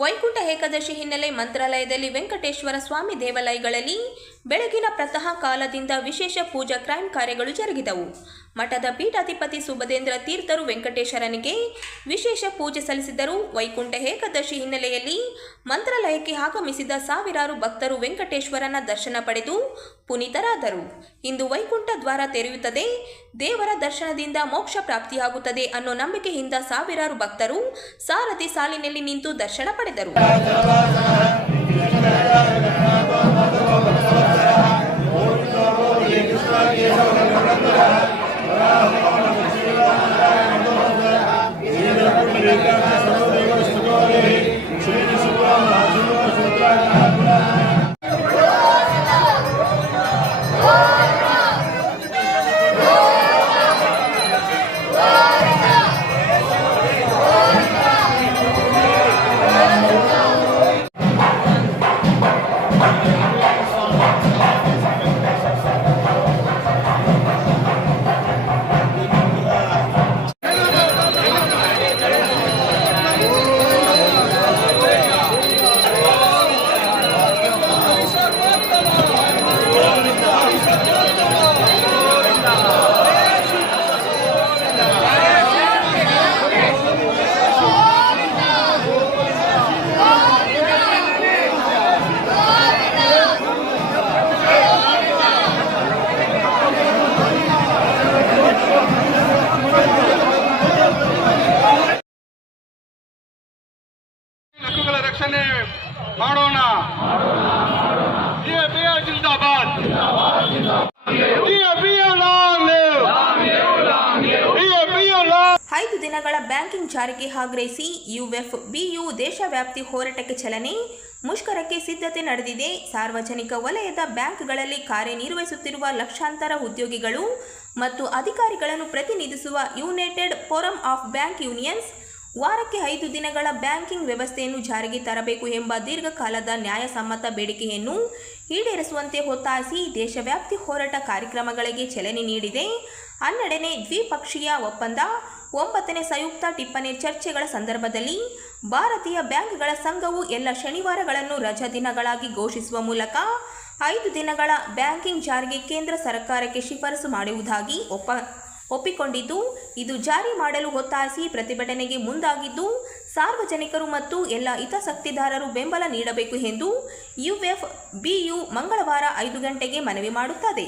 ವೈಕುಂಠ ಏಕಾದಶಿ ಹಿನ್ನೆಲೆ ಮಂತ್ರಾಲಯದಲ್ಲಿ ವೆಂಕಟೇಶ್ವರ ಸ್ವಾಮಿ ದೇವಾಲಯಗಳಲ್ಲಿ ಬೆಳಗಿನ ಪ್ರಾತಃ ಕಾಲದಿಂದ ವಿಶೇಷ ಪೂಜಾ ಕ್ರೈಮ್ ಕಾರ್ಯಗಳು ಜರುಗಿದವು. ಮಠದ ಪೀಠಾಧಿಪತಿ ಸುಬದೇಂದ್ರ ತೀರ್ಥರು ವೆಂಕಟೇಶ್ವರನಿಗೆ ವಿಶೇಷ ಪೂಜೆ ಸಲ್ಲಿಸಿದರು. ವೈಕುಂಠ ಏಕಾದಶಿ ಹಿನ್ನೆಲೆಯಲ್ಲಿ ಮಂತ್ರಾಲಯಕ್ಕೆ ಆಗಮಿಸಿದ ಸಾವಿರಾರು ಭಕ್ತರು ವೆಂಕಟೇಶ್ವರನ ದರ್ಶನ ಪಡೆದು ಪುನೀತರಾದರು. ಇಂದು ವೈಕುಂಠ ದ್ವಾರ ತೆರೆಯುತ್ತದೆ, ದೇವರ ದರ್ಶನದಿಂದ ಮೋಕ್ಷ ಪ್ರಾಪ್ತಿಯಾಗುತ್ತದೆ ಅನ್ನೋ ನಂಬಿಕೆಯಿಂದ ಸಾವಿರಾರು ಭಕ್ತರು ಸಾರಥಿ ಸಾಲಿನಲ್ಲಿ ನಿಂತು ದರ್ಶನ ಪಡೆದರು. ರಕ್ಷಣೆ ಮಾಡೋಣ. ಜಿಂದಾಬಾದ್. 5 ದಿನಗಳ ಬ್ಯಾಂಕಿಂಗ್ ಜಾರಿಗೆ ಆಗ್ರಹಿಸಿ ಯುಎಫ್ಬಿಯು ದೇಶವ್ಯಾಪಿ ಹೋರಾಟಕ್ಕೆ ಚಾಲನೆ. ಮುಷ್ಕರಕ್ಕೆ ಸಿದ್ಧತೆ ನಡೆದಿದೆ. ಸಾರ್ವಜನಿಕ ವಲಯದ ಬ್ಯಾಂಕ್ಗಳಲ್ಲಿ ಕಾರ್ಯನಿರ್ವಹಿಸುತ್ತಿರುವ ಲಕ್ಷಾಂತರ ಉದ್ಯೋಗಿಗಳು ಮತ್ತು ಅಧಿಕಾರಿಗಳನ್ನು ಪ್ರತಿನಿಧಿಸುವ United forum of bank unions ವಾರಕ್ಕೆ 5 ದಿನಗಳ ಬ್ಯಾಂಕಿಂಗ್ ವ್ಯವಸ್ಥೆಯನ್ನು ಜಾರಿಗೆ ತರಬೇಕು ಎಂಬ ದೀರ್ಘಕಾಲದ ನ್ಯಾಯಸಮ್ಮತ ಬೇಡಿಕೆಯನ್ನು ಈಡೇರಿಸುವಂತೆ ಒತ್ತಾಯಿಸಿ ದೇಶವ್ಯಾಪಿ ಹೋರಾಟ ಕಾರ್ಯಕ್ರಮಗಳಿಗೆ ಚಾಲನೆ ನೀಡಿದೆ. 12ನೇ ದ್ವಿಪಕ್ಷೀಯ ಒಪ್ಪಂದ 9ನೇ ಸಂಯುಕ್ತ ಟಿಪ್ಪಣಿ ಚರ್ಚೆಗಳ ಸಂದರ್ಭದಲ್ಲಿ ಭಾರತೀಯ ಬ್ಯಾಂಕ್ಗಳ ಸಂಘವು ಎಲ್ಲ ಶನಿವಾರಗಳನ್ನು ರಜಾ ದಿನಗಳಾಗಿ ಘೋಷಿಸುವ ಮೂಲಕ 5 ದಿನಗಳ ಬ್ಯಾಂಕಿಂಗ್ ಜಾರಿಗೆ ಕೇಂದ್ರ ಸರ್ಕಾರಕ್ಕೆ ಶಿಫಾರಸು ಮಾಡುವುದಾಗಿ ಒಪ್ಪಿಕೊಂಡಿದ್ದು, ಇದು ಜಾರಿ ಮಾಡಲು ಒತ್ತಾಯಿಸಿ ಪ್ರತಿಭಟನೆಗೆ ಮುಂದಾಗಿದ್ದು, ಸಾರ್ವಜನಿಕರು ಮತ್ತು ಎಲ್ಲ ಹಿತಾಸಕ್ತಿದಾರರು ಬೆಂಬಲ ನೀಡಬೇಕು ಎಂದು ಯುಎಫ್ಬಿಯು ಮಂಗಳವಾರ 5 ಗಂಟೆಗೆ ಮನವಿ ಮಾಡುತ್ತದೆ.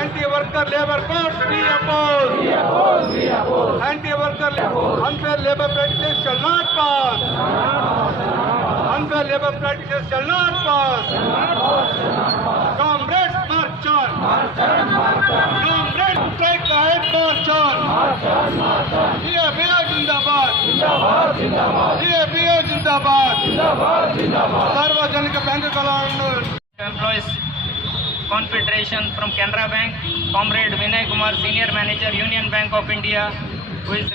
Anti-worker labor codes, we oppose. Anti-worker unfair labor practices shall not pass. Unfair labor practices shall not pass. Comrades, march on. Comrades, strike ahead, march on. CFA Jindabad. CFA Jindabad. Sarvajanika Bank Employees Confederation from Canara Bank, Comrade Vinay Kumar, Senior Manager, Union Bank of India, who is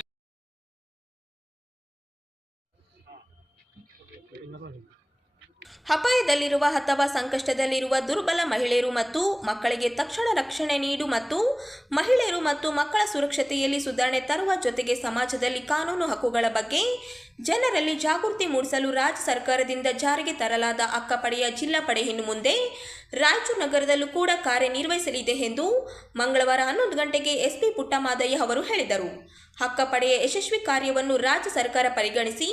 ಅಪಾಯದಲ್ಲಿರುವ ಅಥವಾ ಸಂಕಷ್ಟದಲ್ಲಿರುವ ದುರ್ಬಲ ಮಹಿಳೆಯರು ಮತ್ತು ಮಕ್ಕಳಿಗೆ ತಕ್ಷಣ ರಕ್ಷಣೆ ನೀಡು ಮತ್ತು ಮಹಿಳೆಯರು ಮತ್ತು ಮಕ್ಕಳ ಸುರಕ್ಷತೆಯಲ್ಲಿ ಸುಧಾರಣೆ ತರುವ ಜೊತೆಗೆ ಸಮಾಜದಲ್ಲಿ ಕಾನೂನು ಹಕ್ಕುಗಳ ಬಗ್ಗೆ ಜನರಲ್ಲಿ ಜಾಗೃತಿ ಮೂಡಿಸಲು ರಾಜ್ಯ ಸರ್ಕಾರದಿಂದ ಜಾರಿಗೆ ತರಲಾದ ಅಕ್ಕಪಡೆಯ ಜಿಲ್ಲಾ ಪಡೆ ಇನ್ನು ಮುಂದೆ ರಾಯಚೂರು ನಗರದಲ್ಲೂ ಕೂಡ ಕಾರ್ಯನಿರ್ವಹಿಸಲಿದೆ ಎಂದು ಮಂಗಳವಾರ 11 ಗಂಟೆಗೆ ಎಸ್ಪಿ ಪುಟ್ಟಮಾದಯ್ಯ ಅವರು ಹೇಳಿದರು. ಅಕ್ಕಪಡೆಯ ಯಶಸ್ವಿ ಕಾರ್ಯವನ್ನು ರಾಜ್ಯ ಸರ್ಕಾರ ಪರಿಗಣಿಸಿ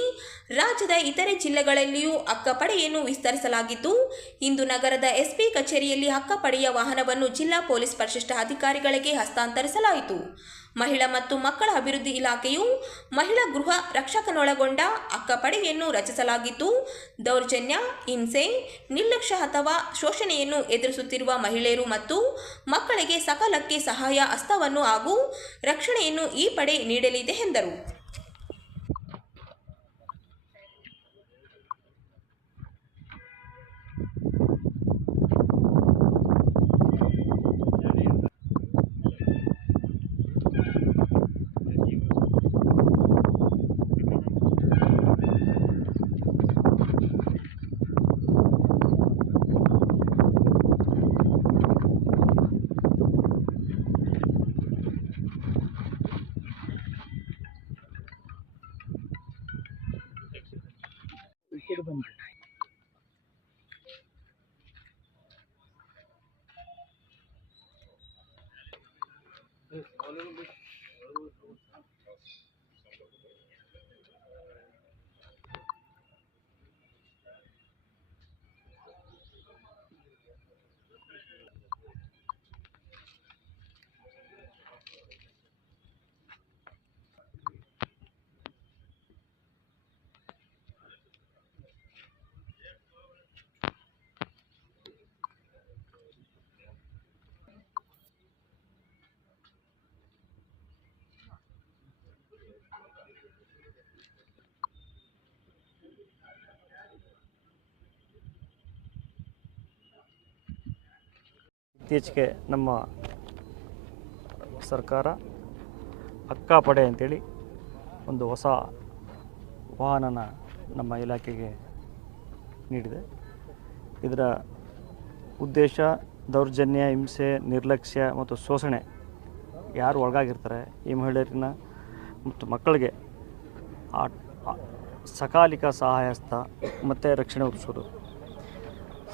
ರಾಜ್ಯದ ಇತರೆ ಜಿಲ್ಲೆಗಳಲ್ಲಿಯೂ ಅಕ್ಕಪಡೆಯನ್ನು ವಿಸ್ತರಿಸಲಾಗಿದ್ದು, ಇಂದು ನಗರದ ಎಸ್ಪಿ ಕಚೇರಿಯಲ್ಲಿ ಅಕ್ಕಪಡೆಯ ವಾಹನವನ್ನು ಜಿಲ್ಲಾ ಪೊಲೀಸ್ ಪರಿಶಿಷ್ಟ ಅಧಿಕಾರಿಗಳಿಗೆ ಹಸ್ತಾಂತರಿಸಲಾಯಿತು. ಮಹಿಳಾ ಮತ್ತು ಮಕ್ಕಳ ಅಭಿವೃದ್ಧಿ ಇಲಾಖೆಯು ಮಹಿಳಾ ಗೃಹ ರಕ್ಷಕನೊಳಗೊಂಡ ಅಕ್ಕಪಡೆಯನ್ನು ರಚಿಸಲಾಗಿದ್ದು, ದೌರ್ಜನ್ಯ, ಹಿಂಸೆ, ನಿರ್ಲಕ್ಷ್ಯ ಅಥವಾ ಶೋಷಣೆಯನ್ನು ಎದುರಿಸುತ್ತಿರುವ ಮಹಿಳೆಯರು ಮತ್ತು ಮಕ್ಕಳಿಗೆ ಸಕಾಲಕ್ಕೆ ಸಹಾಯ ಹಸ್ತವನ್ನು ಹಾಗೂ ರಕ್ಷಣೆಯನ್ನು ಈ ಪಡೆ ನೀಡಲಿದೆ ಎಂದರು. ಓಕೆ ಬನ್ನಿ. ಇತ್ತೀಚೆಗೆ ನಮ್ಮ ಸರ್ಕಾರ ಅಕ್ಕಾಪಡೆ ಅಂತೇಳಿ ಒಂದು ಹೊಸ ವಾಹನನ ನಮ್ಮ ಇಲಾಖೆಗೆ ನೀಡಿದೆ. ಇದರ ಉದ್ದೇಶ ದೌರ್ಜನ್ಯ, ಹಿಂಸೆ, ನಿರ್ಲಕ್ಷ್ಯ ಮತ್ತು ಶೋಷಣೆ ಯಾರು ಒಳಗಾಗಿರ್ತಾರೆ ಈ ಮಹಿಳೆಯರನ್ನ ಮತ್ತು ಮಕ್ಕಳಿಗೆ ಸಕಾಲಿಕ ಸಹಾಯಹಸ್ತ ಮತ್ತು ರಕ್ಷಣೆ ಒದಗಿಸೋದು.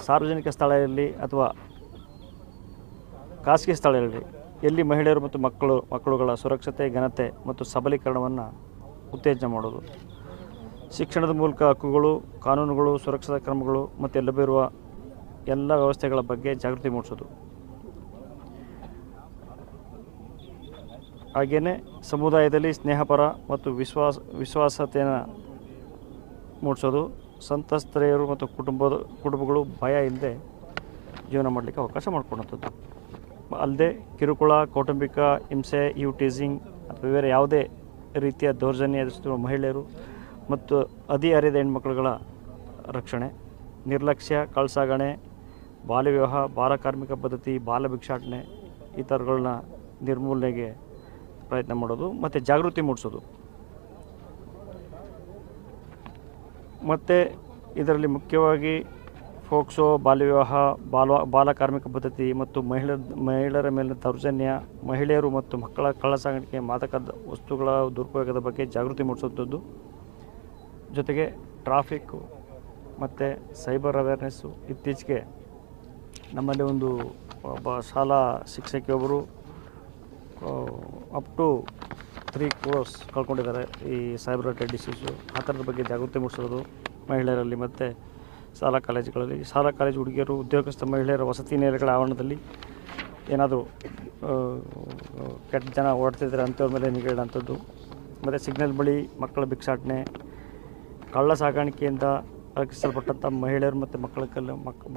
ಸಾರ್ವಜನಿಕ ಸ್ಥಳದಲ್ಲಿ ಅಥವಾ ಖಾಸಗಿ ಸ್ಥಳಗಳಲ್ಲಿ ಎಲ್ಲಿ ಮಹಿಳೆಯರು ಮತ್ತು ಮಕ್ಕಳುಗಳ ಸುರಕ್ಷತೆ, ಘನತೆ ಮತ್ತು ಸಬಲೀಕರಣವನ್ನು ಉತ್ತೇಜನ ಮಾಡೋದು. ಶಿಕ್ಷಣದ ಮೂಲಕ ಹಕ್ಕುಗಳು, ಕಾನೂನುಗಳು, ಸುರಕ್ಷತಾ ಕ್ರಮಗಳು ಮತ್ತು ಲಭ್ಯವಿರುವ ಎಲ್ಲ ವ್ಯವಸ್ಥೆಗಳ ಬಗ್ಗೆ ಜಾಗೃತಿ ಮೂಡಿಸೋದು. ಹಾಗೆಯೇ ಸಮುದಾಯದಲ್ಲಿ ಸ್ನೇಹಪರ ಮತ್ತು ವಿಶ್ವಾಸತೆಯನ್ನು ಮೂಡಿಸೋದು. ಸಂತ್ರಸ್ತೆಯರು ಮತ್ತು ಕುಟುಂಬಗಳು ಭಯ ಇಲ್ಲದೆ ಜೀವನ ಮಾಡಲಿಕ್ಕೆ ಅವಕಾಶ ಮಾಡಿಕೊಡುವಂಥದ್ದು. ಅಲ್ಲದೆ ಕಿರುಕುಳ, ಕೌಟುಂಬಿಕ ಹಿಂಸೆ, ಟೀಸಿಂಗ್ ಅಥವಾ ಬೇರೆ ಯಾವುದೇ ರೀತಿಯ ದೌರ್ಜನ್ಯ ಎದುರಿಸುತ್ತಿರುವ ಮಹಿಳೆಯರು ಮತ್ತು ಹದಿಹರೆಯದ ಹೆಣ್ಮಕ್ಳುಗಳ ರಕ್ಷಣೆ, ನಿರ್ಲಕ್ಷ್ಯ, ಕಳ್ಳಸಾಗಣೆ, ಬಾಲ್ಯ ವಿವಾಹ, ಬಾಲ ಕಾರ್ಮಿಕ ಪದ್ಧತಿ, ಬಾಲ ಭಿಕ್ಷಾಟನೆ ಈ ಥರಗಳನ್ನ ನಿರ್ಮೂಲನೆಗೆ ಪ್ರಯತ್ನ ಮಾಡೋದು ಮತ್ತು ಜಾಗೃತಿ ಮೂಡಿಸೋದು. ಮತ್ತು ಇದರಲ್ಲಿ ಮುಖ್ಯವಾಗಿ ಫೋಕ್ಸೋ, ಬಾಲ್ಯ ವಿವಾಹ, ಬಾಲ ಕಾರ್ಮಿಕ ಪದ್ಧತಿ ಮತ್ತು ಮಹಿಳೆಯರ ಮೇಲಿನ ದೌರ್ಜನ್ಯ, ಮಹಿಳೆಯರು ಮತ್ತು ಮಕ್ಕಳ ಕಳ್ಳಸಾಗಾಣಿಕೆ, ಮಾದಕ ವಸ್ತುಗಳ ದುರುಪಯೋಗದ ಬಗ್ಗೆ ಜಾಗೃತಿ ಮೂಡಿಸುವಂಥದ್ದು. ಜೊತೆಗೆ ಟ್ರಾಫಿಕ್ಕು ಮತ್ತು ಸೈಬರ್ ಅವೇರ್ನೆಸ್ಸು. ಇತ್ತೀಚೆಗೆ ನಮ್ಮಲ್ಲಿ ಒಬ್ಬ ಶಾಲಾ ಶಿಕ್ಷಕಿಯೊಬ್ಬರು ಅಪ್ ಟು 3 crores ಕಳ್ಕೊಂಡಿದ್ದಾರೆ ಈ ಸೈಬರ್ ಅಟ್ಯಾಕ್ ಡಿಸೀಸು. ಆ ಥರದ ಬಗ್ಗೆ ಜಾಗೃತಿ ಮೂಡಿಸೋದು ಮಹಿಳೆಯರಲ್ಲಿ ಮತ್ತು ಶಾಲಾ ಕಾಲೇಜುಗಳಲ್ಲಿ. ಶಾಲಾ ಕಾಲೇಜು ಹುಡುಗಿಯರು, ಉದ್ಯೋಗಸ್ಥ ಮಹಿಳೆಯರ ವಸತಿ ನಿಲಯಗಳ ಆವರಣದಲ್ಲಿ ಏನಾದರೂ ಕೆಟ್ಟ ಜನ ಓಡ್ತಿದ್ರೆ ಅಂಥವ್ರ ಮೇಲೆ ನಿಗಾ ಇಡೋಂಥದ್ದು. ಮತ್ತು ಸಿಗ್ನಲ್ ಬಳಿ ಮಕ್ಕಳ ಭಿಕ್ಷಾಟನೆ, ಕಳ್ಳ ಸಾಗಾಣಿಕೆಯಿಂದ ರಕ್ಷಿಸಲ್ಪಟ್ಟಂಥ ಮಹಿಳೆಯರು ಮತ್ತು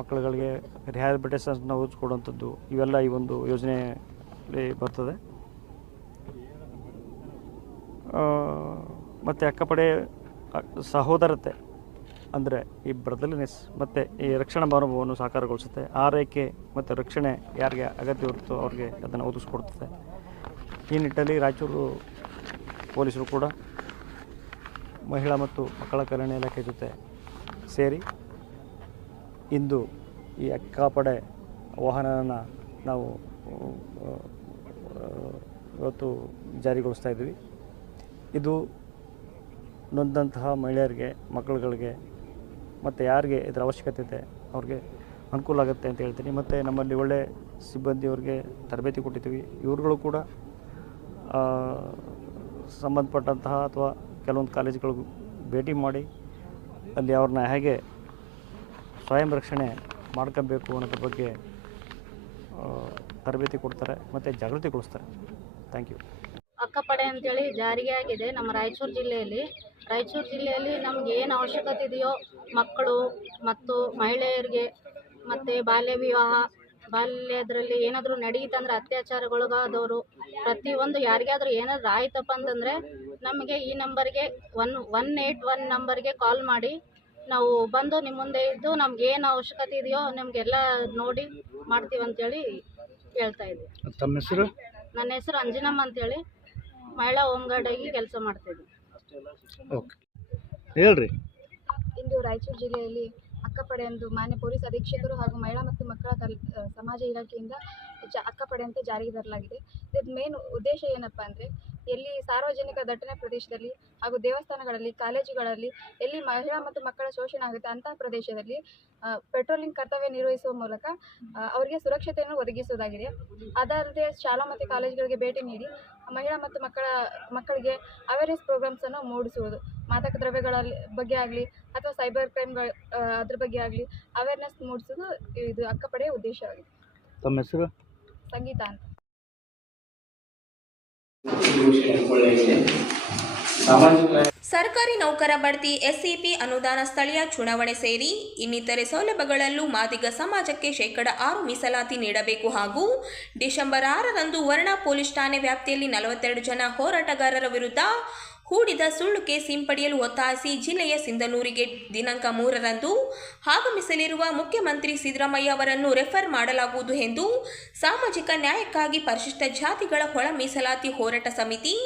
ಮಕ್ಕಳುಗಳಿಗೆ ರಿಹ್ಯಾಬಿಲಿಟೇಷನ್ನ ಒದಗಿಸ್ಕೊಡುವಂಥದ್ದು. ಇವೆಲ್ಲ ಈ ಒಂದು ಯೋಜನೆಯಲ್ಲಿ ಬರ್ತದೆ. ಮತ್ತು ಅಕ್ಕಪಡೆ ಸಹೋದರತೆ ಅಂದರೆ ಈ ಬ್ರದರ್ಲಿನೆಸ್ ಮತ್ತು ಈ ರಕ್ಷಣಾ ಮನೋಭಾವವನ್ನು ಸಾಕಾರಗೊಳಿಸುತ್ತೆ. ಆರೈಕೆ ಮತ್ತು ರಕ್ಷಣೆ ಯಾರಿಗೆ ಅಗತ್ಯ ಇರುತ್ತೋ ಅವ್ರಿಗೆ ಅದನ್ನು ಒದಗಿಸ್ಕೊಡ್ತದೆ. ಈ ನಿಟ್ಟಿನಲ್ಲಿ ರಾಯಚೂರು ಪೊಲೀಸರು ಕೂಡ ಮಹಿಳಾ ಮತ್ತು ಮಕ್ಕಳ ಕಲ್ಯಾಣ ಇಲಾಖೆ ಜೊತೆ ಸೇರಿ ಇಂದು ಈ ಅಕ್ಕಾಪಡೆ ವಾಹನನ ನಾವು ಇವತ್ತು ಜಾರಿಗೊಳಿಸ್ತಾ ಇದ್ವಿ. ಇದು ನೊಂದಂತಹ ಮಹಿಳೆಯರಿಗೆ, ಮಕ್ಕಳುಗಳಿಗೆ ಮತ್ತು ಯಾರಿಗೆ ಇದರ ಅವಶ್ಯಕತೆ ಇದೆ ಅವ್ರಿಗೆ ಅನುಕೂಲ ಆಗುತ್ತೆ ಅಂತ ಹೇಳ್ತೀನಿ. ಮತ್ತು ನಮ್ಮಲ್ಲಿ ಒಳ್ಳೆ ಸಿಬ್ಬಂದಿಯವ್ರಿಗೆ ತರಬೇತಿ ಕೊಟ್ಟಿದ್ದೀವಿ. ಇವ್ರುಗಳು ಕೂಡ ಸಂಬಂಧಪಟ್ಟಂತಹ ಅಥವಾ ಕೆಲವೊಂದು ಕಾಲೇಜುಗಳಿಗೂ ಭೇಟಿ ಮಾಡಿ ಅಲ್ಲಿ ಅವ್ರನ್ನ ಹೇಗೆ ಸ್ವಯಂ ರಕ್ಷಣೆ ಮಾಡ್ಕೊಬೇಕು ಅನ್ನೋದ್ರ ಬಗ್ಗೆ ತರಬೇತಿ ಕೊಡ್ತಾರೆ ಮತ್ತು ಜಾಗೃತಿಗೊಳಿಸ್ತಾರೆ. Thank you. ಅಕ್ಕಪಡೆ ಅಂತೇಳಿ ಜಾರಿಗೆ ಆಗಿದೆ ನಮ್ಮ ರಾಯಚೂರು ಜಿಲ್ಲೆಯಲ್ಲಿ ನಮ್ಗೆ ಏನು ಅವಶ್ಯಕತೆ ಇದೆಯೋ ಮಕ್ಕಳು ಮತ್ತು ಮಹಿಳೆಯರಿಗೆ ಮತ್ತು ಬಾಲ್ಯದ್ರಲ್ಲಿ ಏನಾದರೂ ನಡೀತಂದ್ರೆ ಅತ್ಯಾಚಾರಗೊಳಗಾದವರು ಪ್ರತಿಯೊಂದು ಯಾರಿಗಾದರೂ ಏನಾದರೂ ಆಯ್ತಪ್ಪ ಅಂತಂದರೆ ನಮಗೆ ಈ ನಂಬರ್ಗೆ 181 ನಂಬರ್ಗೆ ಕಾಲ್ ಮಾಡಿ ನಾವು ಬಂದು ನಿಮ್ಮ ಮುಂದೆ ಇದ್ದು ನಮ್ಗೆ ಏನು ಅವಶ್ಯಕತೆ ಇದೆಯೋ ನಿಮಗೆಲ್ಲ ನೋಡಿ ಮಾಡ್ತೀವಿ ಅಂತೇಳಿ ಹೇಳ್ತಾ ಇದ್ದೀವಿ. ತಮ್ಮ ಹೆಸರು? ನನ್ನ ಹೆಸರು ಅಂಜನಮ್ಮ ಅಂತೇಳಿ ಮಹಿಳಾ ಹೋಮ್ ಗಾರ್ಡಾಗಿ ಕೆಲಸ ಮಾಡ್ತಿದ್ವಿ. ಓಕೆ, ಹೇಳ್ರಿ. ಇಂದು ರಾಯಚೂರು ಜಿಲ್ಲೆಯಲ್ಲಿ ಅಕ್ಕಪಡೆ ಎಂದು ಮಾನ್ಯ ಪೊಲೀಸ್ ಅಧೀಕ್ಷಕರು ಹಾಗೂ ಮಹಿಳಾ ಮತ್ತು ಮಕ್ಕಳ ಸಮಾಜ ಇಲಾಖೆಯಿಂದ ಅಕ್ಕಪಡೆ ಅಂತ ಜಾರಿಗೆ ತರಲಾಗಿದೆ. ಇದರ ಮೇನ್ ಉದ್ದೇಶ ಏನಪ್ಪ ಅಂದರೆ ಎಲ್ಲಿ ಸಾರ್ವಜನಿಕ ದಟ್ಟಣೆ ಪ್ರದೇಶದಲ್ಲಿ ಹಾಗೂ ದೇವಸ್ಥಾನಗಳಲ್ಲಿ, ಕಾಲೇಜುಗಳಲ್ಲಿ ಎಲ್ಲಿ ಮಹಿಳಾ ಮತ್ತು ಮಕ್ಕಳ ಶೋಷಣೆ ಆಗುತ್ತೆ ಅಂತಹ ಪ್ರದೇಶದಲ್ಲಿ ಪೆಟ್ರೋಲಿಂಗ್ ಕರ್ತವ್ಯ ನಿರ್ವಹಿಸುವ ಮೂಲಕ ಅವರಿಗೆ ಸುರಕ್ಷತೆಯನ್ನು ಒದಗಿಸುವುದಾಗಿದೆ. ಅದಲ್ಲದೆ ಶಾಲಾ ಮತ್ತು ಕಾಲೇಜುಗಳಿಗೆ ಭೇಟಿ ನೀಡಿ ಮಹಿಳಾ ಮತ್ತು ಮಕ್ಕಳಿಗೆ ಅವೇರ್ನೆಸ್ ಪ್ರೋಗ್ರಾಮ್ಸನ್ನು ಮೂಡಿಸುವುದು, ಮಾದಕ ದ್ರವ್ಯಗಳ ಬಗ್ಗೆ ಆಗಲಿ ಅಥವಾ ಸೈಬರ್ ಕ್ರೈಮ್ಗಳ ಅದ್ರ ಬಗ್ಗೆ ಆಗಲಿ ಅವೇರ್ನೆಸ್ ಮೂಡಿಸೋದು ಇದು ಅಕ್ಕಪಡೆಯ ಉದ್ದೇಶವಾಗಿದೆ. ತಮ್ಮ ಹೆಸರು? ಸಂಗೀತ ಅಂತ. ಸರ್ಕಾರಿ ನೌಕರ ಬಡ್ತಿ, ಎಸ್ಸಿಪಿ ಅನುದಾನ, ಸ್ಥಳೀಯ ಚುನಾವಣೆ ಸೇರಿ ಇನ್ನಿತರೆ ಸೌಲಭ್ಯಗಳಲ್ಲೂ ಮಾದಿಗ ಸಮಾಜಕ್ಕೆ ಶೇಕಡ 6 ಮೀಸಲಾತಿ ನೀಡಬೇಕು ಹಾಗೂ ಡಿಸೆಂಬರ್ 6ರಂದು ವರ್ಣಾ ಪೊಲೀಸ್ ಠಾಣೆ ವ್ಯಾಪ್ತಿಯಲ್ಲಿ 42 ಜನ ಹೋರಾಟಗಾರರ ವಿರುದ್ಧ ಹೂಡಿದ ಸುಳ್ಳು ಕೇಸ್ ಹಿಂಪಡೆಯಲು ಒತ್ತಾಯಿಸಿ ಜಿಲ್ಲೆಯ ಸಿಂಧನೂರಿಗೆ ದಿನಾಂಕ 3ರಂದು ಆಗಮಿಸಲಿರುವ ಮುಖ್ಯಮಂತ್ರಿ ಸಿದ್ದರಾಮಯ್ಯ ಅವರನ್ನು ರೆಫರ್ ಮಾಡಲಾಗುವುದು ಎಂದು ಸಾಮಾಜಿಕ ನ್ಯಾಯಕ್ಕಾಗಿ ಪರಿಶಿಷ್ಟ ಜಾತಿಗಳ ಒಳ ಮೀಸಲಾತಿ ಹೋರಾಟ ಸಮಿತಿ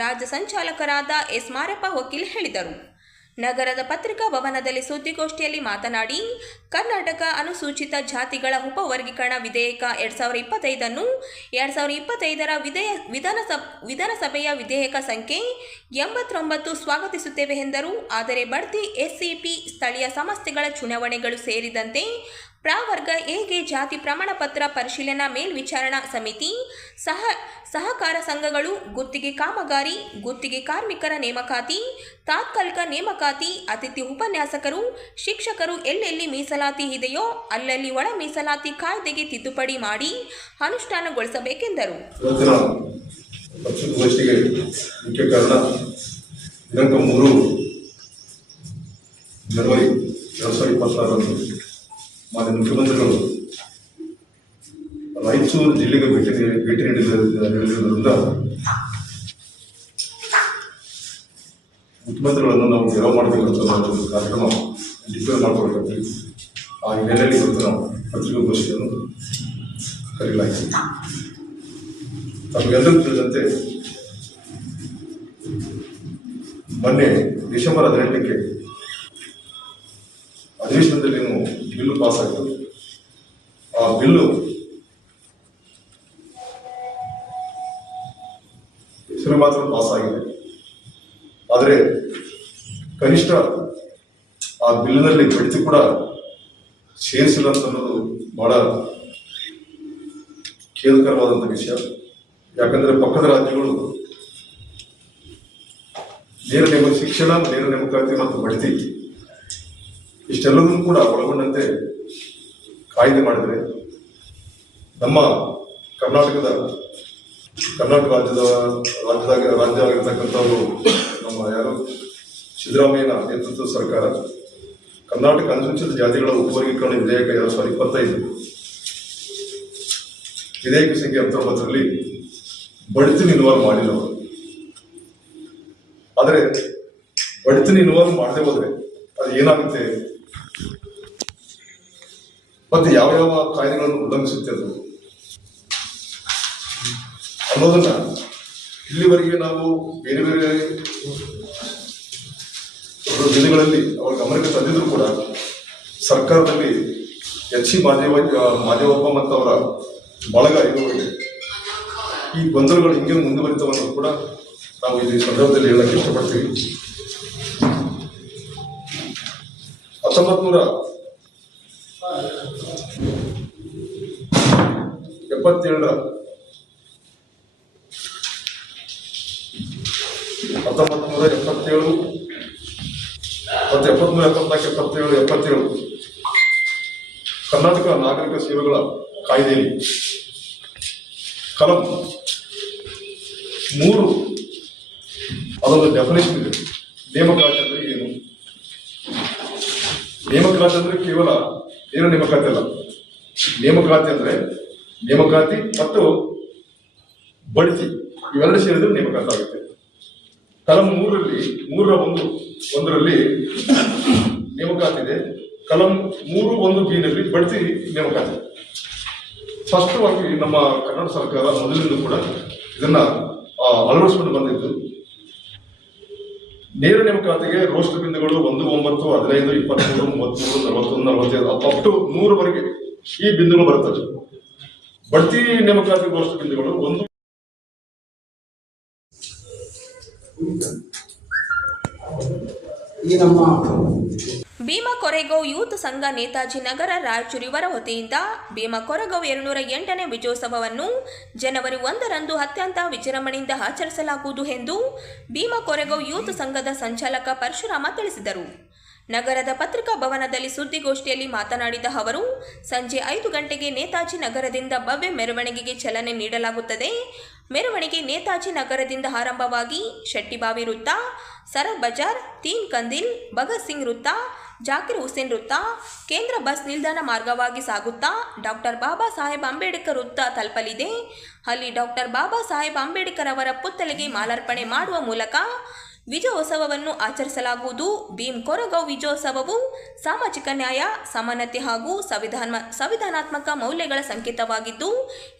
ರಾಜ್ಯ ಸಂಚಾಲಕರಾದ ಎಸ್ ಮಾರಪ್ಪ ವಕೀಲ್ ಹೇಳಿದರು. ನಗರದ ಪತ್ರಿಕಾ ಭವನದಲ್ಲಿ ಸುದ್ದಿಗೋಷ್ಠಿಯಲ್ಲಿ ಮಾತನಾಡಿ, ಕರ್ನಾಟಕ ಅನುಸೂಚಿತ ಜಾತಿಗಳ ಉಪವರ್ಗೀಕರಣ ವಿಧೇಯಕ 2025 2025ರ ವಿಧಾನಸಭೆಯ ವಿಧೇಯಕ ಸಂಖ್ಯೆ 89 ಸ್ವಾಗತಿಸುತ್ತೇವೆ ಎಂದರು. ಆದರೆ ಬಡ್ತಿ, ಎಸ್ಸಿಪಿ, ಸ್ಥಳೀಯ ಸಂಸ್ಥೆಗಳ ಚುನಾವಣೆಗಳು ಸೇರಿದಂತೆ ಪ್ರವರ್ಗ ಎಗೆ ಜಾತಿ ಪ್ರಮಾಣಪತ್ರ ಪರಿಶೀಲನಾ ಮೇಲ್ವಿಚಾರಣಾ ಸಮಿತಿ, ಸಹಕಾರ ಸಂಘಗಳು, ಗುತ್ತಿಗೆ ಕಾಮಗಾರಿ, ಗುತ್ತಿಗೆ ಕಾರ್ಮಿಕರ ನೇಮಕಾತಿ, ತಾತ್ಕಾಲಿಕ ನೇಮಕಾತಿ, ಅತಿಥಿ ಉಪನ್ಯಾಸಕರು, ಶಿಕ್ಷಕರು ಎಲ್ಲೆಲ್ಲಿ ಮೀಸಲಾತಿ ಇದೆಯೋ ಅಲ್ಲಲ್ಲಿ ಒಳ ಮೀಸಲಾತಿ ಕಾಯ್ದೆಗೆ ತಿದ್ದುಪಡಿ ಮಾಡಿ ಅನುಷ್ಠಾನಗೊಳಿಸಬೇಕೆಂದರು. ಮುಖ್ಯ ಕಾರಣ ದಿನಾಂಕ 3 ಜನವರಿ 2026ರಂದು ಮಾನ್ಯ ಮುಖ್ಯಮಂತ್ರಿಗಳು ರಾಯಚೂರು ಜಿಲ್ಲೆಗೆ ಭೇಟಿ ನೀಡಿರುವುದರಿಂದ ಮುಖ್ಯಮಂತ್ರಿಗಳನ್ನು ನಾವು ಗೆರವು ಮಾಡಬೇಕಂತ ನಾವು ಕಾರ್ಯಕ್ರಮ ಡಿಕ್ಲೇರ್ ಮಾಡ್ಕೊಳ್ತೀವಿ. ಆ ಹಿನ್ನೆಲೆಯಲ್ಲಿ ಇವತ್ತು ನಾವು ಪತ್ರಿಕಾಗೋಷ್ಠಿಯನ್ನು ಕರೆಯಲಾಗಿದೆ. ತಮಗೆಲ್ಲರಿಗೂ ತಿಳಿದಂತೆ ಮೊನ್ನೆ ಡಿಸೆಂಬರ್ 18ಕ್ಕೆ ಅಧಿವೇಶನದಲ್ಲಿ ಬಿಲ್ಲು ಪಾಸ್ ಆಗಿದೆ. ಆ ಬಿಲ್ಲು ಹೆಸರು ಮಾತ್ರ ಪಾಸ್ ಆಗಿದೆ. ಆದರೆ ಕನಿಷ್ಠ ಆ ಬಿಲ್ಲಿನಲ್ಲಿ ಬಡ್ತಿ ಕೂಡ ಸೇರಿಸಿಲ್ಲ ಅಂತ ಅನ್ನೋದು ಬಹಳ ಖೇದಕರವಾದಂಥ ವಿಷಯ. ಯಾಕಂದರೆ ಪಕ್ಕದ ರಾಜ್ಯಗಳು ಶಿಕ್ಷಣ, ನೇರ ನೇಮಕಾತಿ ಮತ್ತು ಬಡ್ತಿ ಇಷ್ಟೆಲ್ಲವನ್ನೂ ಕೂಡ ಒಳಗೊಂಡಂತೆ ಕಾಯ್ದೆ ಮಾಡಿದರೆ ನಮ್ಮ ಕರ್ನಾಟಕ ರಾಜ್ಯ ಆಗಿರ್ತಕ್ಕಂಥವರು ನಮ್ಮ ಸಿದ್ದರಾಮಯ್ಯನ ನೇತೃತ್ವದ ಸರ್ಕಾರ ಕರ್ನಾಟಕ ಅನುಸೂಚಿತ ಜಾತಿಗಳ ಉಪವರ್ಗೀಕರಣ ವಿಧೇಯಕ 2025 ವಿಧೇಯಕ ಸಂಖ್ಯೆ 89ರಲ್ಲಿ ಬಡ್ತಿನ ಇನ್ವಾಲ್ವ್ ಮಾಡಿಲ್ಲ. ಆದರೆ ಬಡ್ತಿನ ಇನ್ವಾಲ್ವ್ ಮಾಡದೆ ಹೋದ್ರೆ ಅದು ಏನಾಗುತ್ತೆ ಮತ್ತೆ ಯಾವ ಕಾಯ್ದೆಗಳನ್ನು ಉಲ್ಲಂಘಿಸುತ್ತೆ ಅದು ಅನ್ನೋದನ್ನ ಇಲ್ಲಿವರೆಗೆ ನಾವು ಬೇರೆ ಬೇರೆ ದಿನಗಳಲ್ಲಿ ಅವರ ಗಮನಕ್ಕೆ ತಂದಿದ್ರು ಕೂಡ ಸರ್ಕಾರದಲ್ಲಿ ಎಚ್.ಸಿ. ಮಾದೇವಪ್ಪ ಮತ್ತು ಅವರ ಬಳಗ ಇರುವವರೆಗೆ ಈ ಗೊಂದಲಗಳು ಹಿಂಗೆ ಮುಂದುವರಿತವನ್ನು ಕೂಡ ನಾವು ಈ ಸಂದರ್ಭದಲ್ಲಿ ಹೇಳಕ್ಕೆ ಇಷ್ಟಪಡ್ತೀವಿ. 1977ರ 1977 ಮತ್ತು 1974 ಕರ್ನಾಟಕ ನಾಗರಿಕ ಸೇವೆಗಳ ಕಾಯ್ದೆಯಲ್ಲಿ ಕಲಂ 3 ಅದೊಂದು ಡೆಫಿನೇಷನ್ ಇದೆ. ನೇಮಕಾತಿ ಅಂದ್ರೆ ಏನು? ನೇಮಕಾತಿ ಅಂದ್ರೆ ಕೇವಲ ನೇರ ನೇಮಕಾತಿ ಅಲ್ಲ. ನೇಮಕಾತಿ ಅಂದ್ರೆ ನೇಮಕಾತಿ ಮತ್ತು ಬಡ್ತಿ ಇವೆರಡು ಸೇರಿದ್ರೆ ನೇಮಕಾತಿ ಆಗುತ್ತೆ. ಕಲಂ 3ರಲ್ಲಿ ನೇಮಕಾತಿ ಇದೆ. ಕಲಂ 3(1)(b)ನಲ್ಲಿ ಬಡ್ತಿ ನೇಮಕಾತಿ. ಸ್ಪಷ್ಟವಾಗಿ ನಮ್ಮ ಕರ್ನಾಟಕ ಸರ್ಕಾರ ಮೊದಲಿಂದ ಕೂಡ ಇದನ್ನ ಅಳವಡಿಸಿಕೊಂಡು ಬಂದಿದ್ದು. ನೇರ ನೇಮಕಾತಿಗೆ ರೋಸ್ಟರ್ ಬಿಂದುಗಳು 1, 9, 15, 23, 33, 41, 45 ಅಪ್ ಟು 100ವರೆಗೆ ಈ ಬಿಂದುಗಳು ಬರುತ್ತವೆ. ಬಡ್ತಿ ನೇಮಕಾತಿ ರೋಸ್ಟರ್ ಬಿಂದುಗಳು 1 ಈ ನಮ್ಮ ಭೀಮಾ ಕೊರೆಗಾಂವ್ ಯೂತ್ ಸಂಘ ನೇತಾಜಿ ನಗರ ರಾಯಚೂರು ಇವರ ವತಿಯಿಂದ ಭೀಮಾ ಕೊರೆಗಾಂವ್ 208ನೇ ವಿಜಯೋತ್ಸವವನ್ನು ಜನವರಿ 1ರಂದು ಅತ್ಯಂತ ವಿಜೃಂಭಣೆಯಿಂದ ಆಚರಿಸಲಾಗುವುದು ಎಂದು ಭೀಮಾ ಕೊರೆಗಾಂವ್ ಯೂತ್ ಸಂಘದ ಸಂಚಾಲಕ ಪರಶುರಾಮ ತಿಳಿಸಿದರು. ನಗರದ ಪತ್ರಿಕಾ ಭವನದಲ್ಲಿ ಸುದ್ದಿಗೋಷ್ಠಿಯಲ್ಲಿ ಮಾತನಾಡಿದ ಅವರು, ಸಂಜೆ 5 ಗಂಟೆಗೆ ನೇತಾಜಿ ನಗರದಿಂದ ಭವ್ಯ ಮೆರವಣಿಗೆಗೆ ಚಾಲನೆ ನೀಡಲಾಗುತ್ತದೆ. ಮೆರವಣಿಗೆ ನೇತಾಜಿ ನಗರದಿಂದ ಆರಂಭವಾಗಿ ಶೆಟ್ಟಿಬಾವಿ ವೃತ್ತ, ಸರಗ್ ಬಜಾರ್, ತೀನ್ ಕಂದಿಲ್, ಭಗತ್ ಸಿಂಗ್ ವೃತ್ತ, ಜಾಕಿರ್ ಹುಸೇನ್ ವೃತ್ತ, ಕೇಂದ್ರ ಬಸ್ ನಿಲ್ದಾಣ ಮಾರ್ಗವಾಗಿ ಸಾಗುತ್ತಾ ಡಾಕ್ಟರ್ ಬಾಬಾ ಸಾಹೇಬ್ ಅಂಬೇಡ್ಕರ್ ವೃತ್ತ ತಲುಪಲಿದೆ. ಅಲ್ಲಿ ಡಾಕ್ಟರ್ ಬಾಬಾ ಸಾಹೇಬ್ ಅಂಬೇಡ್ಕರ್ ಅವರ ಪುತ್ಥಳಿಗೆ ಮಾಲಾರ್ಪಣೆ ಮಾಡುವ ಮೂಲಕ ವಿಜಯೋತ್ಸವವನ್ನು ಆಚರಿಸಲಾಗುವುದು. ಭೀಮ್ ಕೊರೆಗಾಂವ್ ವಿಜಯೋತ್ಸವವು ಸಾಮಾಜಿಕ ನ್ಯಾಯ, ಸಮಾನತೆ ಹಾಗೂ ಸಂವಿಧಾನಾತ್ಮಕ ಮೌಲ್ಯಗಳ ಸಂಕೇತವಾಗಿದ್ದು,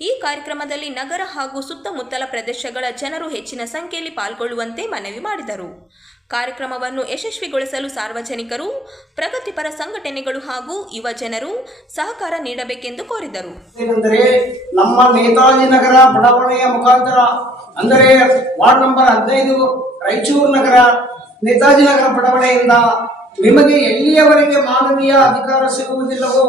ಈ ಕಾರ್ಯಕ್ರಮದಲ್ಲಿ ನಗರ ಹಾಗೂ ಸುತ್ತಮುತ್ತಲ ಪ್ರದೇಶಗಳ ಜನರು ಹೆಚ್ಚಿನ ಸಂಖ್ಯೆಯಲ್ಲಿ ಪಾಲ್ಗೊಳ್ಳುವಂತೆ ಮನವಿ ಮಾಡಿದರು. ಕಾರ್ಯಕ್ರಮವನ್ನು ಯಶಸ್ವಿಗೊಳಿಸಲು ಸಾರ್ವಜನಿಕರು, ಪ್ರಗತಿಪರ ಸಂಘಟನೆಗಳು ಹಾಗೂ ಯುವ ಜನರು ಸಹಕಾರ ನೀಡಬೇಕೆಂದು ಕೋರಿದರು. ಏನೆಂದರೆ ನಮ್ಮ ನೇತಾಜಿ ನಗರ ಬಡಾವಣೆಯ ಮುಖಾಂತರ ಅಂದರೆ ವಾರ್ಡ್ ನಂಬರ್ 15 ರಾಯಚೂರು ನಗರ ನೇತಾಜಿ ನಗರ ಬಡಾವಣೆಯಿಂದ ನಿಮಗೆ ಎಲ್ಲಿಯವರೆಗೆ ಮಾನವೀಯ ಅಧಿಕಾರ ಸಿಗುವುದಿಲ್ಲವೋ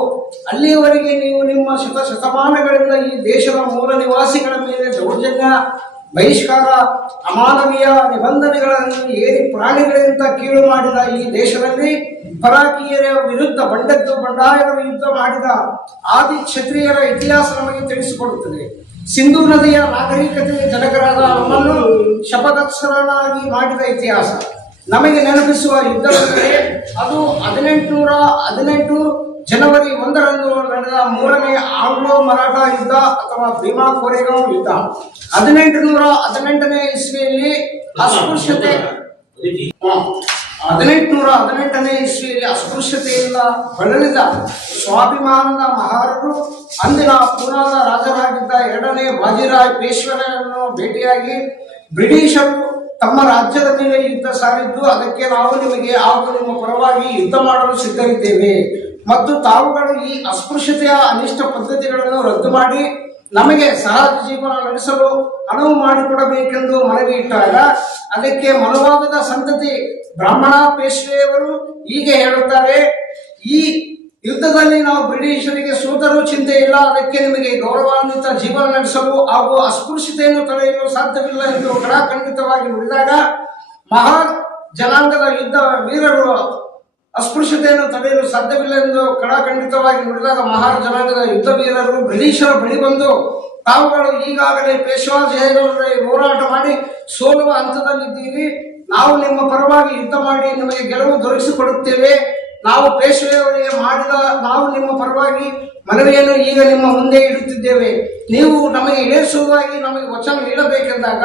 ಅಲ್ಲಿಯವರೆಗೆ ನೀವು ನಿಮ್ಮ ಶತಮಾನಗಳಿಂದ ಈ ದೇಶದ ಮೂಲ ನಿವಾಸಿಗಳ ಮೇಲೆ ದೌರ್ಜನ್ಯ, ಬಹಿಷ್ಕಾರ, ಅಮಾನವೀಯ ನಿಬಂಧನೆಗಳನ್ನು ಏರಿ ಪ್ರಾಣಿಗಳಿಂದ ಕೀಳು ಮಾಡಿದ ಈ ದೇಶದಲ್ಲಿ ಪರಾಕೀಯರ ವಿರುದ್ಧ ಬಂಡಾಯದ ವಿರುದ್ಧ ಮಾಡಿದ ಆದಿ ಕ್ಷತ್ರಿಯರ ಇತಿಹಾಸ ನಮಗೆ ತಿಳಿಸಿಕೊಡುತ್ತದೆ. ಸಿಂಧೂ ನದಿಯ ನಾಗರಿಕತೆಯ ಜನಕರಾದ ನಮ್ಮನ್ನು ಶಪಥಸ್ಥರನ್ನಾಗಿ ಮಾಡಿದ ಇತಿಹಾಸ ನಮಗೆ ನೆನಪಿಸುವ ಯುದ್ಧವೆಂದರೆ ಅದು 1818 ಜನವರಿ 1ರಂದು ನಡೆದ 3ನೇ ಆಂಗ್ಲೋ ಮರಾಠ ಯುದ್ಧ ಅಥವಾ ಭೀಮಾ ಕೊರೆಗಾಂವ್ ಯುದ್ಧ. 1818ನೇ ಇಸ್ವಿಯಲ್ಲಿ ಅಸ್ಪೃಶ್ಯತೆ 1818ನೇ ಇಸ್ವಿಯಲ್ಲಿ ಅಸ್ಪೃಶ್ಯತೆಯಿಂದ ಬಳಲಿದ ಸ್ವಾಭಿಮಾನದ ಮಹಾರರು ಅಂದಿನ ಪೂನಾದ ರಾಜರಾಗಿದ್ದ 2ನೇ ಬಾಜಿರಾಯ್ ಪೇಶ್ವರನ್ನು ಭೇಟಿಯಾಗಿ ಬ್ರಿಟಿಷರು ತಮ್ಮ ರಾಜ್ಯದ ಮೇಲೆ ಯುದ್ಧ ಸಾರಿದ್ದು, ಅದಕ್ಕೆ ನಾವು ನಿಮಗೆ ಹಾಗೂ ನಿಮ್ಮ ಪರವಾಗಿ ಯುದ್ಧ ಮಾಡಲು ಸಿದ್ಧರಿದ್ದೇವೆ ಮತ್ತು ತಾವುಗಳು ಈ ಅಸ್ಪೃಶ್ಯತೆಯ ಅನಿಷ್ಟ ಪದ್ಧತಿಗಳನ್ನು ರದ್ದು ಮಾಡಿ ನಮಗೆ ಸಹಜ ಜೀವನ ನಡೆಸಲು ಅನುವು ಮಾಡಿಕೊಡಬೇಕೆಂದು ಮನವಿ ಇಟ್ಟಾಗ ಅದಕ್ಕೆ ಮನುವಾದದ ಸಂತತಿ ಬ್ರಾಹ್ಮಣ ಪೇಶ್ವೆಯವರು ಹೀಗೆ ಹೇಳುತ್ತಾರೆ, ಈ ಯುದ್ಧದಲ್ಲಿ ನಾವು ಬ್ರಿಟಿಷರಿಗೆ ಸೋತರೂ ಚಿಂತೆ ಇಲ್ಲ, ಅದಕ್ಕೆ ನಿಮಗೆ ಗೌರವಾನ್ವಿತ ಜೀವನ ನಡೆಸಲು ಹಾಗೂ ಅಸ್ಪೃಶ್ಯತೆಯನ್ನು ತಡೆಯಲು ಸಾಧ್ಯವಿಲ್ಲ ಎಂದು ಖಡಾಖಂಡಿತವಾಗಿ ನುಡಿದಾಗ ಮಹಾನ್ ಜನಾಂಗದ ಯುದ್ಧ ವೀರರು ಅಸ್ಪೃಶ್ಯತೆಯನ್ನು ತಡೆಯಲು ಸಾಧ್ಯವಿಲ್ಲ ಎಂದು ಖಡಾಖಂಡಿತವಾಗಿ ನುಡಿದಾಗ ಮಹಾನ್ ಜನಾಂಗದ ಯುದ್ಧ ವೀರರು ಬ್ರಿಟಿಷರ ಬಳಿ ಬಂದು ತಾವುಗಳು ಈಗಾಗಲೇ ಪೇಶ್ವಾ ಜಯಗೌಡರಿಗೆ ಹೋರಾಟ ಮಾಡಿ ಸೋಲುವ ಹಂತದಲ್ಲಿದ್ದೀರಿ, ನಾವು ನಿಮ್ಮ ಪರವಾಗಿ ಯುದ್ಧ ಮಾಡಿ ನಿಮಗೆ ಗೆಲುವು ದೊರಕಿಸಿಕೊಡುತ್ತೇವೆ, ನಾವು ಪೇಶ್ವೆಯವರಿಗೆ ನಾವು ನಿಮ್ಮ ಪರವಾಗಿ ಮನವಿಯನ್ನು ಈಗ ನಿಮ್ಮ ಮುಂದೆ ಇಡುತ್ತಿದ್ದೇವೆ, ನೀವು ನಮಗೆ ಈಡೇರಿಸುವುದಾಗಿ ನಮಗೆ ವಚನ ನೀಡಬೇಕೆಂದಾಗ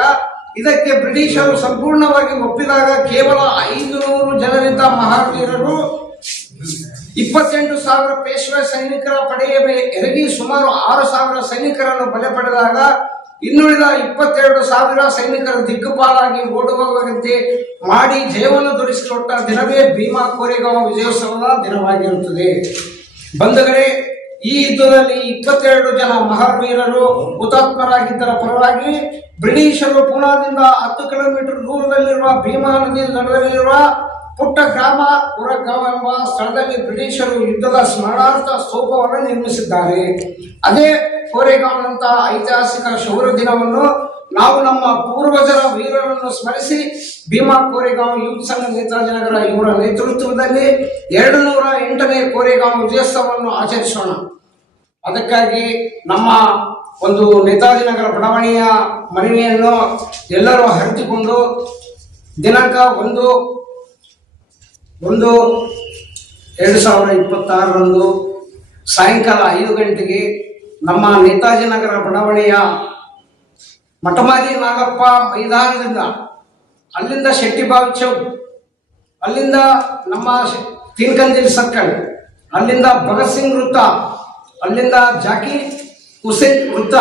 ಇದಕ್ಕೆ ಬ್ರಿಟಿಷರು ಸಂಪೂರ್ಣವಾಗಿ ಒಪ್ಪಿದಾಗ ಕೇವಲ 500 ಜನರಿದ್ದ ಮಹಾವೀರರು 28,000 ಪೇಶ್ವೆ ಸೈನಿಕರ ಪಡೆಯ ಮೇಲೆ ಎರಗಿ ಸುಮಾರು 6,000 ಸೈನಿಕರನ್ನು ಬಲೆ ಪಡೆದಾಗ ಇನ್ನುಳಿದ 22,000 ಸೈನಿಕರ ದಿಕ್ಕುಪಾಲಾಗಿ ಓಡುವಂತೆ ಮಾಡಿ ಜಯವನ್ನು ದೊರಕಿಸಿಕೊಟ್ಟ ದಿನವೇ ಭೀಮಾ ಕೊರೆಗಾಂವ್ ವಿಜಯೋತ್ಸವದ ದಿನವಾಗಿರುತ್ತದೆ. ಬಂಧುಗಳೇ, ಈ ಯುದ್ಧದಲ್ಲಿ 22 ಜನ ಮಹಾವೀರರು ಹುತಾತ್ಮರಾಗಿದ್ದರ ಪರವಾಗಿ ಬ್ರಿಟಿಷರು ಪೂನಾದಿಂದ 10 ಕಿಲೋಮೀಟರ್ ದೂರದಲ್ಲಿರುವ ಭೀಮಾ ನದಿ ದಡದಲ್ಲಿರುವ ಪುಟ್ಟ ಗ್ರಾಮ ಕೊರೆಗಾಂವ್ ಎಂಬ ಸ್ಥಳದಲ್ಲಿ ಬ್ರಿಟಿಷರು ಯುದ್ಧದ ಸ್ಮರಣಾರ್ಥ ಸ್ತೂಪವನ್ನು ನಿರ್ಮಿಸಿದ್ದಾರೆ. ಅದೇ ಕೊರೆಗಾಂವ್ನಂತಹ ಐತಿಹಾಸಿಕ ಶೌರ್ಯ ದಿನವನ್ನು ನಾವು ನಮ್ಮ ಪೂರ್ವಜರ ವೀರರನ್ನು ಸ್ಮರಿಸಿ ಭೀಮಾ ಕೊರೆಗಾಂವ್ ಯೂತ್ ಸಂಘ ನೇತಾಜಿ ನಗರ ಇವರ ನೇತೃತ್ವದಲ್ಲಿ 208ನೇ ಕೊರೆಗಾಂವ್ ವಿಜಯೋತ್ಸವವನ್ನು ಆಚರಿಸೋಣ. ಅದಕ್ಕಾಗಿ ನಮ್ಮ ಒಂದು ನೇತಾಜಿ ನಗರ ಬಡಾವಣೆಯ ಮನವಿಯನ್ನು ಎಲ್ಲರೂ ಹರಿದುಕೊಂಡು ದಿನಾಂಕ 1/1/2026 ಸಾಯಂಕಾಲ 5 ಗಂಟೆಗೆ ನಮ್ಮ ನೇತಾಜಿ ನಗರ ಬಡಾವಣೆಯ ಮಠಮಾದಿ ನಾಗಪ್ಪ ಮೈದಾನದಿಂದ, ಅಲ್ಲಿಂದ ಶೆಟ್ಟಿಬಾವಿ ಚೌಕ್, ಅಲ್ಲಿಂದ ನಮ್ಮ ತೀನ್ಕಂದಿಲ್ ಸರ್ಕಲ್, ಅಲ್ಲಿಂದ ಭಗತ್ ಸಿಂಗ್ ವೃತ್ತ, ಅಲ್ಲಿಂದ ಜಾಕೀರ್ ಹುಸೇನ್ ವೃತ್ತ,